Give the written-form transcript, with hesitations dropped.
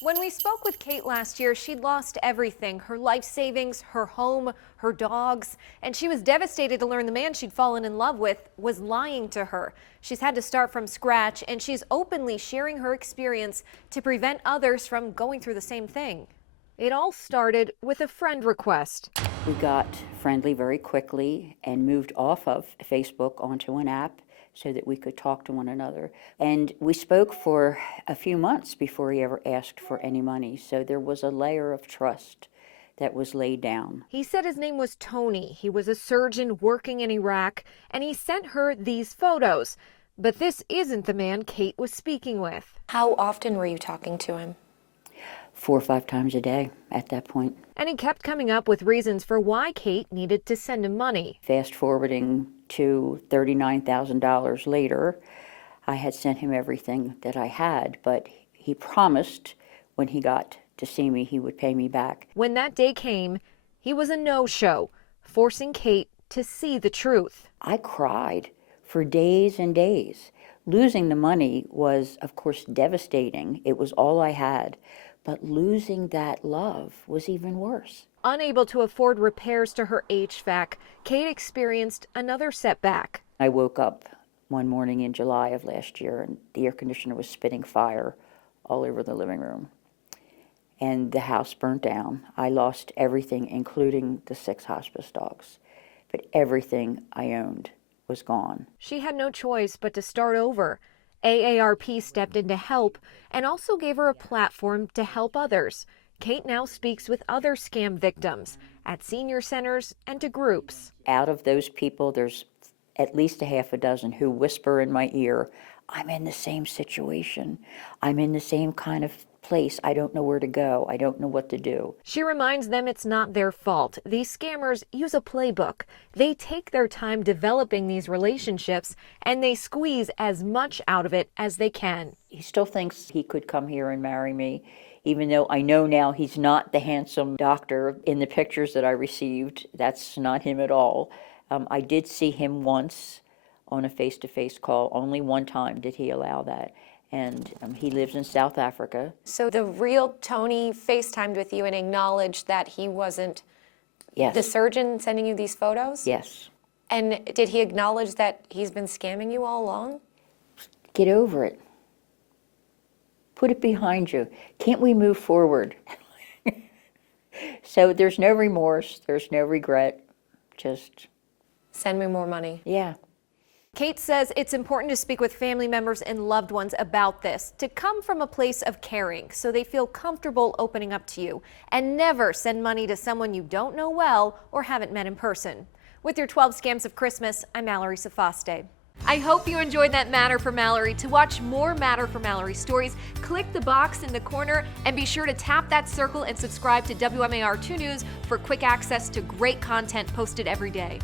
When we spoke with Kate last year, she'd lost everything, her life savings, her home, her dogs, and she was devastated to learn the man she'd fallen in love with was lying to her. She's had to start from scratch, and she's openly sharing her experience to prevent others from going through the same thing. It all started with a friend request. We got friendly very quickly and moved off of Facebook onto an app so that we could talk to one another. And we spoke for a few months before he ever asked for any money. So there was a layer of trust that was laid down. He said his name was Tony. He was a surgeon working in Iraq, and he sent her these photos. But this isn't the man Kate was speaking with. How often were you talking to him? 4 or 5 times a day at that point. And he kept coming up with reasons for why Kate needed to send him money. Fast forwarding to $39,000 later, I had sent him everything that I had, but he promised when he got to see me, he would pay me back. When that day came, he was a no-show, forcing Kate to see the truth. I cried for days and days. Losing the money was, of course, devastating. It was all I had. But losing that love was even worse. Unable to afford repairs to her HVAC, Kate experienced another setback. I woke up one morning in July of last year and the air conditioner was spitting fire all over the living room. And the house burnt down. I lost everything, including the 6 hospice dogs. But everything I owned was gone. She had no choice but to start over. AARP stepped in to help and also gave her a platform to help others. Kate now speaks with other scam victims at senior centers and to groups. Out of those people, there's at least a half a dozen who whisper in my ear, I'm in the same situation. I'm in the same kind of place. I don't know where to go. I don't know what to do. She reminds them it's not their fault. These scammers use a playbook. They take their time developing these relationships and they squeeze as much out of it as they can. He still thinks he could come here and marry me, even though I know now he's not the handsome doctor in the pictures that I received. That's not him at all. I did see him once on a face-to-face call. Only one time did he allow that. And he lives in South Africa. So the real Tony FaceTimed with you and acknowledged that he wasn't the surgeon sending you these photos? Yes. And did he acknowledge that he's been scamming you all along? Get over it. Put it behind you. Can't we move forward? So there's no remorse, there's no regret, just... Send me more money. Yeah. Kate says it's important to speak with family members and loved ones about this, to come from a place of caring so they feel comfortable opening up to you, and never send money to someone you don't know well or haven't met in person. With your 12 Scams of Christmas, I'm Mallory Sofastaii. I hope you enjoyed that Matter for Mallory. To watch more Matter for Mallory stories, click the box in the corner and be sure to tap that circle and subscribe to WMAR 2 News for quick access to great content posted every day.